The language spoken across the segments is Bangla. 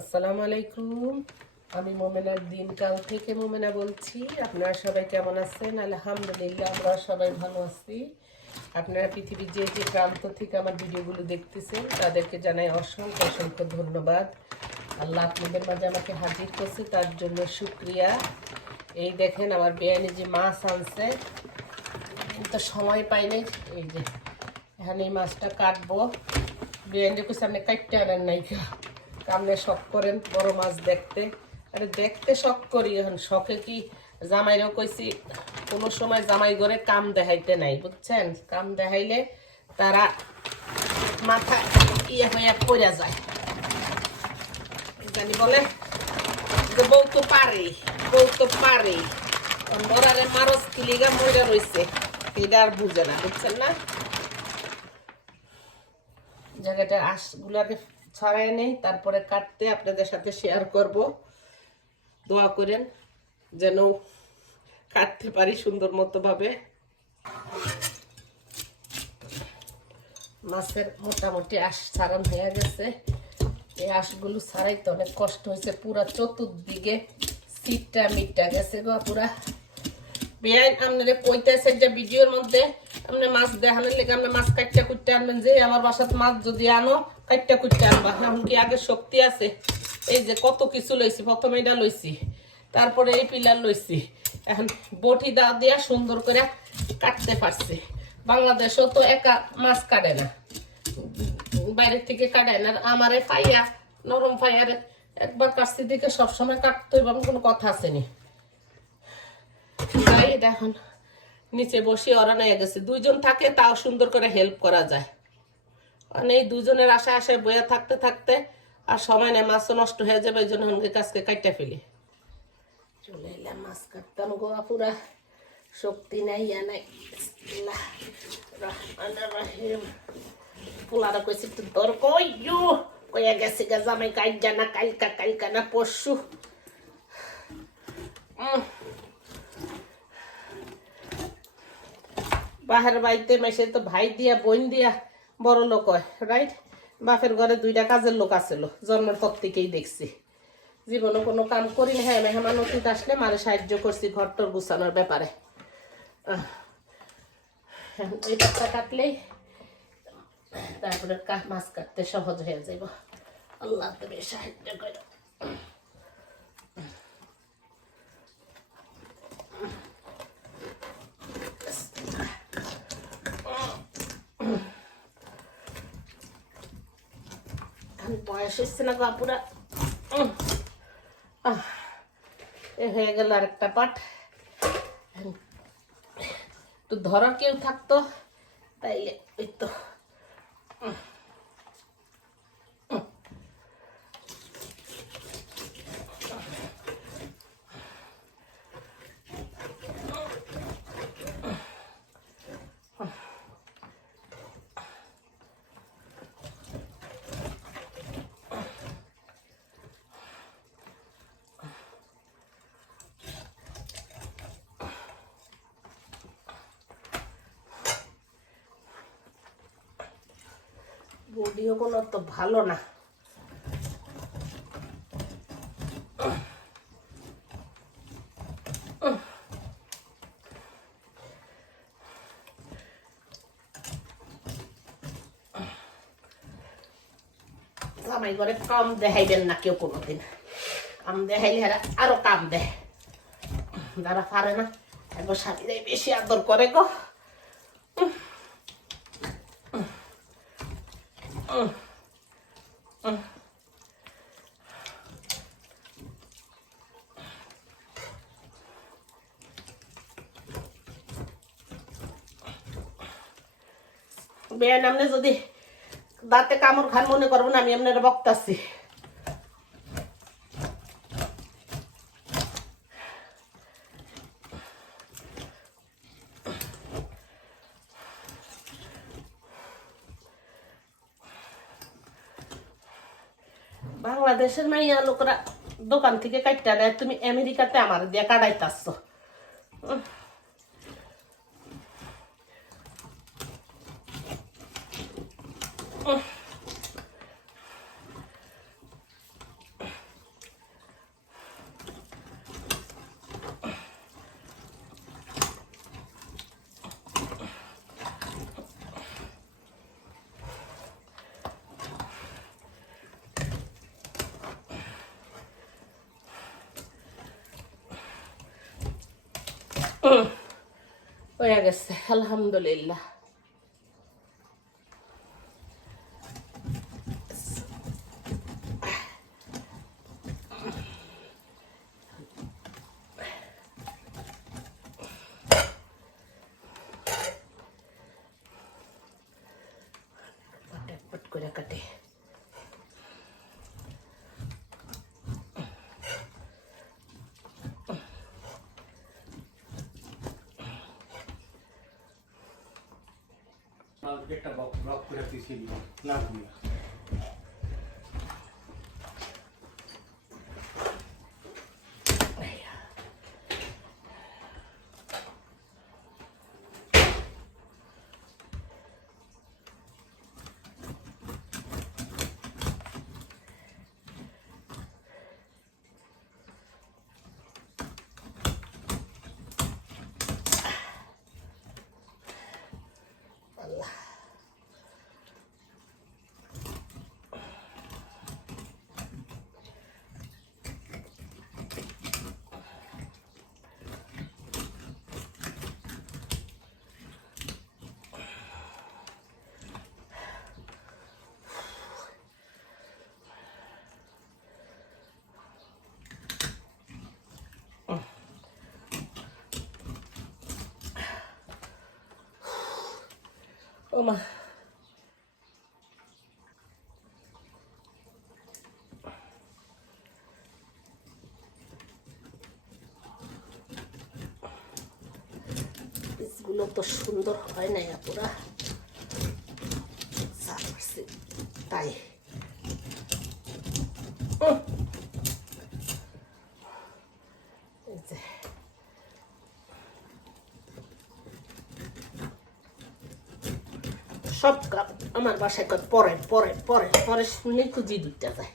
আসসালামু আলাইকুম। আমি মোমেনার দিনকাল থেকে মোমেনা বলছি। আপনারা সবাই কেমন আছেন? আলহামদুলিল্লাহ, আমরা সবাই ভালো আছি। আপনারা পৃথিবীর যে যে প্রান্ত থেকে আমার ভিডিওগুলো দেখতেছেন, তাদেরকে জানাই অসংখ্য অসংখ্য ধন্যবাদ। আল্লাহ আপনাদের মাঝে আমাকে হাজির করছে, তার জন্য শুক্রিয়া। এই দেখেন আমার বেয়ানি যে মাছ আনছে কিন্তু সময় পাইনি এই যে, এখানে এই মাছটা কাটবো। বিরিয়ানি কইছে আপনি কাটতে আনেন নাই কা আপনি শখ করেন, বড় মাছ দেখতে। আরে দেখতে শখ করি এখন, শখে কি জামাইরেও কইছি, কোনো সময় জামাই ঘরে কাম দেখাইতে নাই, বুঝছেন? কাম দেখাইলে তারা মাথা ইয়ে হয়ে পড়ে যায়। জানি বলে, যে বউ তো পারে, বউ তো পারে। মরারে মারস কিলিগা মরে রয়েছে এটা আর বুঝে না, বুঝছেন না? জায়গাটা আঁশগুলাকে ছড়াই নেই, তারপরে কাটতে আপনাদের সাথে শেয়ার করব। দোয়া করেন যেন কাটতে পারি সুন্দর মতো ভাবে মাছের মোটামুটি আঁশ ছাড়ান হয়ে গেছে। এই আঁশগুলো ছাড়াইতে অনেক কষ্ট হয়েছে, পুরা চতুর্দিকে সিটটা মিটটা গেছে গো পুরা বেআইন আপনারা কইতেছে যে ভিডিওর মধ্যে আপনি মাছ দেখানোর লেগে আপনি মাছ কাটটা কুটতে আনবেন যে, আমার বাসাত মাছ যদি আনো কাটটা কুটতে আনবা। এখন কি আগে শক্তি আছে? এই যে কত কিছু লইছি, প্রথমে এটা লইছি, তারপরে এই পিলার লইছি। এখন বটি দা দিয়া সুন্দর করে কাটতে পারছি। বাংলাদেশও তো একা মাছ কাটে না। বাইরের থেকে কাটায় না। আমারে ফাইয়া, নরম ফাইয়ারে একবার কাটছি দিকে সবসময় কাটতে এমন কোনো কথা আসেনি। তাই এখন নিচে বসে নিয়ে গেছে। দুইজন থাকে, তাও সুন্দর করে হেল্প করা যায়। মানে এই দুজনের আশায় আশায় বয়ে থাকতে থাকতে আর সময় নেই, মাছও নষ্ট হয়ে যাবে, এই জন্য আমাকে কাজকে কাটতে ফেলি। চলে এলাম মাছ কাটতাম গোয়া পুরা শক্তি নাই, ইয়া নাই। রহিম। পোলারা তোর কই কইয়া গেছে গা, জামাই কাইট জানা কালকা কালকা না, পরশু বাহের বাড়িতে মেসে তো ভাই দিয়া, বোন দিয়া, বড় লোক হয় রাইট বাপের ঘরে দুইটা কাজের লোক আছিল, জন্মের পর থেকেই দেখছি। জীবনে কোনো কাম করি না হ্যাঁ মেহমান অতীত আসলে মারে সাহায্য করছি ঘরটর গুছানোর ব্যাপারে। এই কাটলেই তারপরে মাছ কাটতে সহজ হয়ে যাব আল্লাহ তুমি সাহায্য করো এখন বয়স হচ্ছে না বাপুরা হয়ে গেল আরেকটা পাট তো ধরার কেউ থাকতো তাই ওই তো। বডিও কোনো তো ভালো না। জামাই করে কাম দেখাইবেন না কেউ কোনোদিন। কাম দেখাইলে এরা আরও কাম দেয়। যারা পারে না, একবার স্বামীরাই বেশি আদর করে গো। বেয়ান আপনি যদি দাঁতে কামড় খান মনে করব না আমি আপনার বক্তাছি। বাংলাদেশের মাইয়া লোকরা দোকান থেকে কাটতে দেয় তুমি আমেরিকাতে আমার দিয়ে কাটাইতাছ। হুম, হয়ে গেছে আলহামদুলিল্লাহ পট করে কাটে একটা ব্লক করে পিছিয়ে দিল না ভুলিয়া ও মা পিসগুলো তো সুন্দর হয় নাই আপুরা। যা তাই উহ। এই যে সব আমার বাসায় কত পরে পরে পরে পরে শুনলেই খুঁজি দুইটা যায়।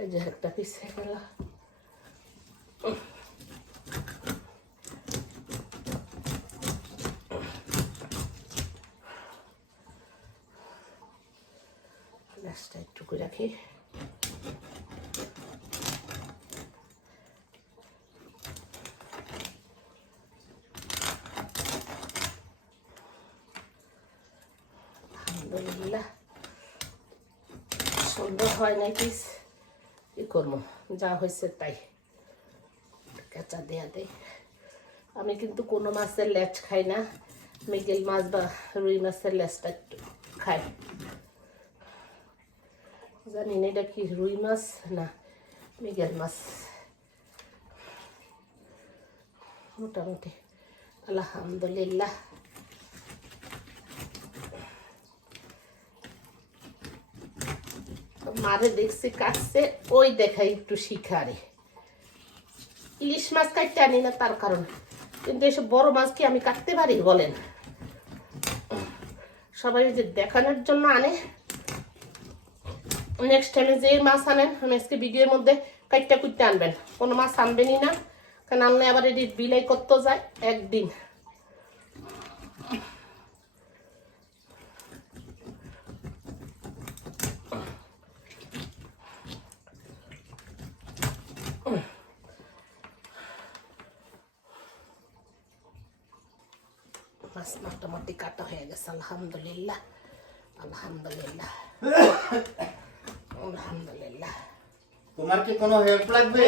এই যে একটা পিস গেল। গ্যাসটা একটু রাখি। আলহামদুলিল্লাহ। সুন্দর হয় পিস। কি করব? যা হয়েছে তাই। কাঁচা দেয়া দেয় আমি কিন্তু কোনো মাছের লেজ খাই না। মৃগেল মাছ বা রুই মাছের লেজটা একটু খাই। জানি না এটা কি রুই মাছ না মৃগেল মাছ। মোটামুটি। আলহামদুলিল্লাহ। মারে দেখছি, কাটছে, ওই দেখাই একটু শিখারে। ইলিশ মাছ কাটতে আনি না তার কারণ। কিন্তু এসব বড় মাছ কি আমি কাটতে পারি, বলেন। সবাই যে দেখানোর জন্য আনে। নেক্সট টাইমে যে মাছ আনেন আজকে ভিডিওর মধ্যে কাটটা কুটতে আনবেন। কোনো মাছ আনবেনই না, কারণ আনলে আবার এটি বিলাই করতে যায়, একদিন। মাছ মোটামুটি কাটা হয়ে গেছে আলহামদুলিল্লাহ আলহামদুলিল্লাহ আলহামদুলিল্লাহ তোমার কি কোনো হেল্প লাগবে?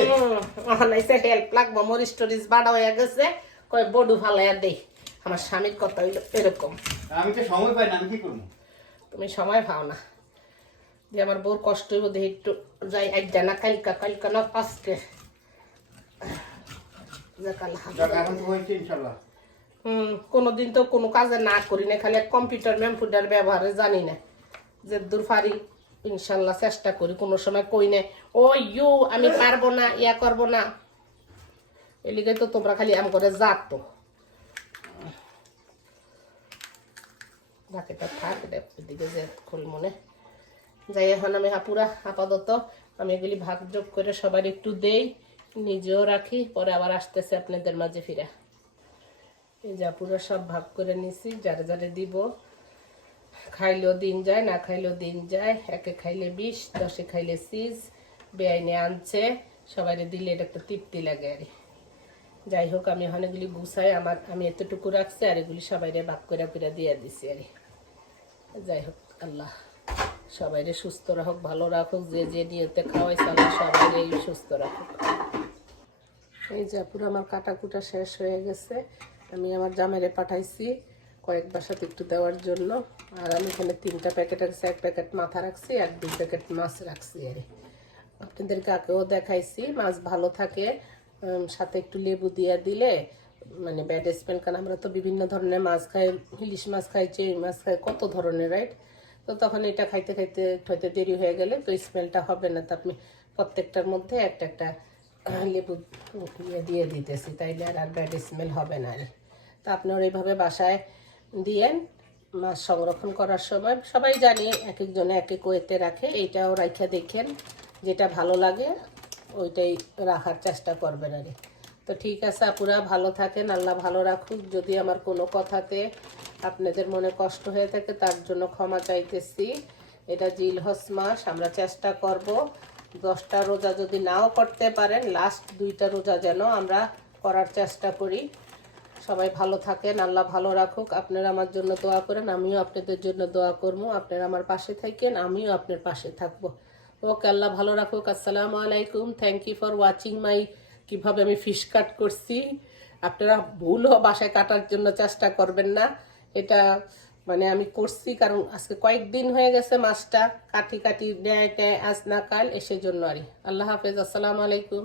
অনাইছে হেল্প লাগবো। মোর স্টোরিজ বাড়া হয়ে গেছে। কয় বডু ফালাইয়া দেই আমার স্বামীর কথা হইল এরকম। আমি তো সময় পাই না আমি কি করব? তুমি সময় পাও না। যে আমার বউর কষ্ট হইব দেখে একটু যাই একদিন না কালকা কালকা না আজকে। যাক, আলহামদুলিল্লাহ। কোনোদিন তো কোনো কাজে না করি না খালি কম্পিউটার ম্যাম্পুটার ব্যবহারে জানি না যে দূর পারি ইনশাল্লাহ চেষ্টা করি, কোনো সময় কই না ও ইউ, আমি পারব না, ইয়া করব না। এলিগে তো তোমরা খালি আম করে যাত। বাকিটা থাক এদিকে যে মনে। যাই এখন আমি হাপুরা আপাতত আমি এগুলি ভাগ যোগ করে সবার একটু দেই, নিজেও রাখি, পরে আবার আসতেছে আপনাদের মাঝে ফিরে। এই যা পুরো সব ভাগ করে নিছি, যারে যারে দিব। খাইলেও দিন যায়, না খাইলেও দিন যায়। একে খাইলে বিষ দশে খাইলে সিজ বেআইনে আনছে। সবাই দিলে এটা একটা তৃপ্তি লাগে আর যাই হোক, আমি অনেকগুলি গুছাই, আমার, আমি এতটুকু রাখছি আর এগুলি সবাইরে ভাগ করে করে দিয়ে দিছি আর যাই হোক, আল্লাহ সবাইরে সুস্থ রাখুক, ভালো রাখুক, যে যে নিয়তে খাওয়াই আল্লাহ সবাইরে সুস্থ রাখুক। এই যে পুরো আমার কাটা কুটা শেষ হয়ে গেছে। আমি আমার জামাইরে পাঠাইছি কয়েক বাসাতে একটু দেওয়ার জন্য। আর আমি এখানে তিনটা প্যাকেট রাখছি এক প্যাকেট মাথা রাখছি, আর দুই প্যাকেট মাছ রাখছি আর আপনাদেরকে আগেও দেখাইছি, মাছ ভালো থাকে সাথে একটু লেবু দিয়ে দিলে মানে ব্যাড স্মেল কারণ আমরা তো বিভিন্ন ধরনের মাছ খাই, ইলিশ মাছ খাই, চিংড়ি মাছ খাই, কত ধরনের রাইট তো তখন এটা খাইতে খাইতে হয়তো দেরি হয়ে গেলে তো স্মেলটা হবে না, তো আপনি প্রত্যেকটার মধ্যে একটা একটা লেবু দিয়ে দিতেছি, তাইলে আর আর ব্যাড স্মেল হবে না আর তা আপনার এইভাবে বাসায় দিয়েন মাছ সংরক্ষণ করার সময় সবাই জানে এক একজনে এক এক ওয়েতে রাখে এইটাও রাখা দেখেন, যেটা ভালো লাগে, ওইটাই রাখার চেষ্টা করবেন আর। তো ঠিক আছে আপুরা, ভালো থাকেন, আল্লাহ ভালো রাখুক। যদি আমার কোনো কথাতে আপনাদের মনে কষ্ট হয়ে থাকে, তার জন্য ক্ষমা চাইতেছি। এটা জিলহস মাস, আমরা চেষ্টা করব। দশটা রোজা যদি নাও করতে পারেন লাস্ট দুইটা রোজা যেন আমরা করার চেষ্টা করি। সবাই ভালো থাকেন, আল্লাহ ভালো রাখুক। আপনারা আমার জন্য দোয়া করেন, আমিও আপনাদের জন্য দোয়া করব। আপনারা আমার পাশে থাকেন, আমিও আপনার পাশে থাকব। ওকে, আল্লাহ ভালো রাখুক। আসসালামু আলাইকুম। Thank you for watching my কীভাবে আমি ফিশ কাট করছি। আপনারা ভুলও বাসায় কাটার জন্য চেষ্টা করবেন না। এটা মানে আমি করছি কারণ আজকে কয়েকদিন হয়ে গেছে মাছটা কাটি কাটি নেয় টেয় আজ না কাল এসে জন্য আরই আল্লাহ হাফেজ। আসসালামু আলাইকুম।